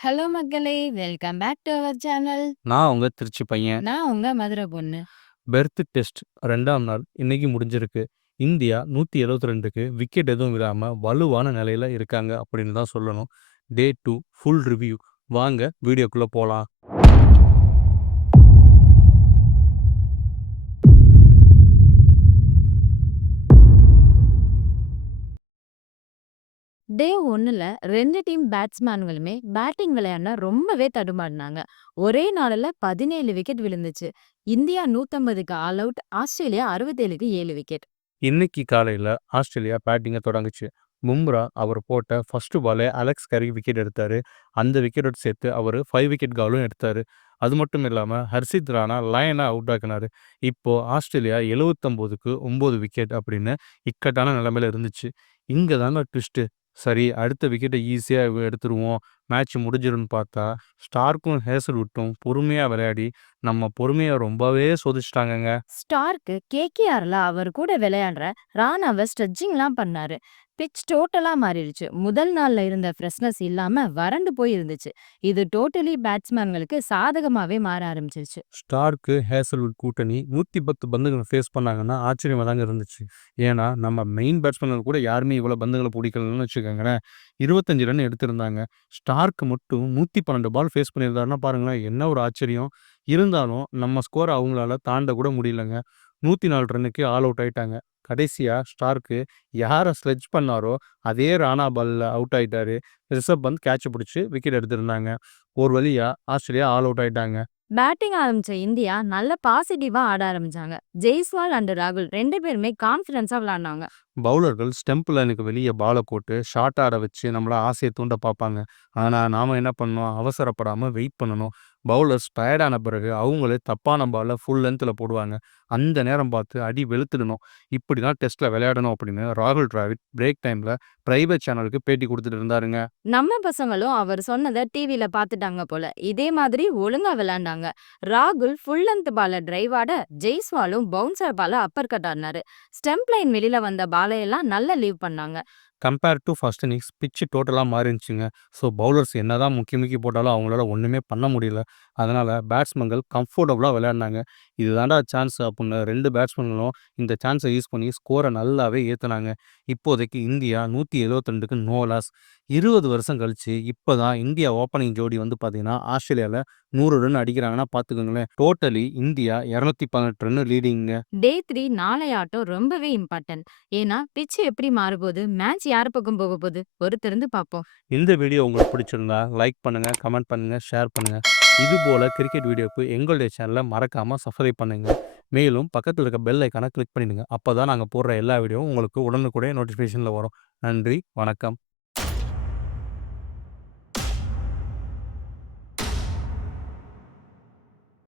Hello மக்களே! Welcome back to our channel. நான் உங்க திருச்சி பையன். நான் உங்க மதுரை பொண்ணு. பெர்த் டெஸ்ட் 2ஆம் நாள் இன்னைக்கு முடிஞ்சிருக்கு. இந்தியா 172க்கு விக்கெட் எதுவும் விழாம வலுவான நிலையில இருக்காங்க அப்படின்னு தான் சொல்லணும். டே 2 ஃபுல் ரிவ்யூ. வாங்க வீடியோக்குள்ள போலாம். டே 1ல 2 டீம் பேட்ஸ்மேன்களுமே பேட்டிங் விளையாடினா ரொம்பவே தடுமாறுனாங்க. ஒரே நாள்ல 17 விக்கெட் விழுந்துச்சு. இந்தியா 150க்கு ஆல் அவுட். ஆஸ்திரேலியா 67க்கு 7 விக்கெட். இன்னைக்கு காலையில ஆஸ்திரேலியா பேட்டிங்க தொடங்குச்சு. பும்ரா அவர் போட்ட ஃபர்ஸ்ட் பாலே அலெக்ஸ் கரி விக்கெட் எடுத்தாரு. அந்த விக்கெட்டோட சேர்த்து அவரு 5 விக்கெட் காலும் எடுத்தாரு. அது மட்டும் இல்லாம ஹர்ஷித் ராணா லயனை அவுட் ஆக்குனாரு. இப்போ ஆஸ்திரேலியா 79க்கு 9 விக்கெட் அப்படின்னு இக்கட்டான நிலைமையில இருந்துச்சு. இங்க தாங்க ட்விஸ்ட்டு. சரி அடுத்த விக்கெட்ட ஈஸியா எடுத்துருவோம். மேட்ச் முடிஞ்சிரும்னு பார்த்தா, ஸ்டார்க்கும் ஹேசல்வுட்டும் பொறுமையா விளையாடி நம்ம பொறுமைய ரொம்பவே சோதிச்சுட்டாங்கங்க. ஸ்டார்க்கு கேகேஆர்ல அவர் கூட விளையாடுற ராணாவ ஸ்ட்ரெட்சிங்லாம் பண்ணாரு. பிட்ச் டோட்டலா மாறிடுச்சு. முதல் நாள்ல இருந்த ஃப்ரெஷ்னஸ் இல்லாம வறண்டு போய் இருந்துச்சு. இது டோட்டலி பேட்ஸ்மேன்களுக்கு சாதகமாவே மாற ஆரம்பிச்சிருச்சு. ஸ்டார்க்கு, ஹேசல்வுட் கூட்டணி 110 பந்துகள ஃபேஸ் பண்ணாங்கன்னா, ஆச்சரியமா தாங்க இருந்துச்சு. ஏன்னா, நம்ம மெயின் பேட்ஸ்மேன்கள் கூட யாருமே இவ்வளோ பந்துகள புடிக்கலன்னு வச்சுக்கோங்களேன். 25 ரன் எடுத்திருந்தாங்க. ஸ்டார்க் மட்டும் 112 பால் ஃபேஸ் பண்ணியிருந்தாருன்னா பாருங்களேன், என்ன ஒரு ஆச்சரியம். இருந்தாலும் நம்ம ஸ்கோர அவங்களால தாண்ட கூட முடியலங்க. 104 ரன்னுக்கு ஆல் அவுட் ஆயிட்டாங்க. கடைசியா ஸ்டார்க்கு யார ஸ்லெட்ஜ் பண்ணாரோ, அதே ராணா பால்ல அவுட் ஆயிட்டாரு. ரிஷப் பந்த் கேட்ச புடிச்சு விக்கெட் எடுத்திருந்தாங்க. ஒரு வழியா ஆஸ்திரேலியா ஆல் அவுட் ஆயிட்டாங்க. பேட்டிங் ஆரம்பிச்ச இந்தியா நல்ல பாசிட்டிவா ஆட ஆரம்பிச்சாங்க. ஜெய்ஸ்வால் அண்ட் ராகுல் 2 பேருமே கான்ஃபிடன்ஸா விளையாடுனாங்க. பவுலர்கள் ஸ்டெம்ப் லைனுக்கு வெளிய பால போட்டு ஷார்ட் ஆட வச்சு நம்மள ஆசைய தூண்ட பார்ப்பாங்க. ஆனா, நாம என்ன பண்ணணும்? அவசரப்படாம வெயிட் பண்ணணும். பவுலர்ஸ் டயர்ட் ஆன பிறகு அவங்களே தப்பான பால ஃபுல் லென்த்ல போடுவாங்க. அந்த நேரம் பார்த்து அடி வெளுத்துடணும். இப்படி தான் டெஸ்ட்ல விளையாடணும் அப்படின்னு ராகுல் டிராவிட் பிரேக் டைம்ல பிரைவேட் சேனலுக்கு பேட்டி குடுத்துட்டு இருந்தாருங்க. நம்ம பசங்களும் அவர் சொன்னத டிவில பாத்துட்டாங்க போல. இதே மாதிரி ஒழுங்கா விளையாண்டாங்க. ராகுல் ஃபுல் லென்த் பால டிரைவ் ஆட, ஜெய்ஸ்வாலும் பவுன்சர் பால அப்பர் கட் ஆடினாரு. ஸ்டெம்ப் லைன் வெளியில வந்த பாலையெல்லாம் நல்லா லீவ் பண்ணாங்க. Compare to first innings pitch டோட்டலா மாறிருச்சுங்க. ஸோ பவுலர்ஸ் என்னதான் முக்கி முக்கி போட்டாலும் அவங்களால ஒண்ணுமே பண்ண முடியல. அதனால பேட்ஸ்மேன்கள் கம்ஃபர்டபுளா விளையாடுனாங்க. இது தான்டா சான்ஸ் அப்படின்னு 2 பேட்ஸ்மேன்களும் இந்த சான்ஸ யூஸ் பண்ணி ஸ்கோர நல்லாவே ஏத்துனாங்க. இப்போதைக்கு இந்தியா 172க்கு நோ லாஸ். 20 வருஷம் கழிச்சு இப்ப தான் இந்தியா ஓப்பனிங் ஜோடி வந்து பார்த்தீங்கன்னா, ஆஸ்திரேலியால 100 ரன் அடிக்கிறாங்கன்னா பார்த்துக்கோங்களேன். டோட்டலி இந்தியா 218 ரன் லீடிங்ங்க. டே 3 நாளைய ஆட்டம் ரொம்பவே இம்பார்ட்டன்ட். ஏன்னா பிட்ச் எப்படி மாறப்போகுது, மேட்ச் யார் பக்கம் போக போகுது பொறுத்திருந்து பார்ப்போம். இந்த வீடியோ உங்களுக்கு பிடிச்சிருந்தா லைக் பண்ணுங்க, கமெண்ட் பண்ணுங்க, ஷேர் பண்ணுங்க. இதுபோல கிரிக்கெட் வீடியோக்கு எங்களுடைய சேனலை மறக்காம சப்ஸ்கிரைப் பண்ணுங்க. மேலும் பக்கத்தில் இருக்க பெல் ஐக்கான கிளிக் பண்ணிடுங்க. அப்பதான் நாங்க போடுற எல்லா வீடியோவும் உங்களுக்கு உடனுக்குடைய நோட்டிஃபிகேஷன்ல வரும். நன்றி, வணக்கம்.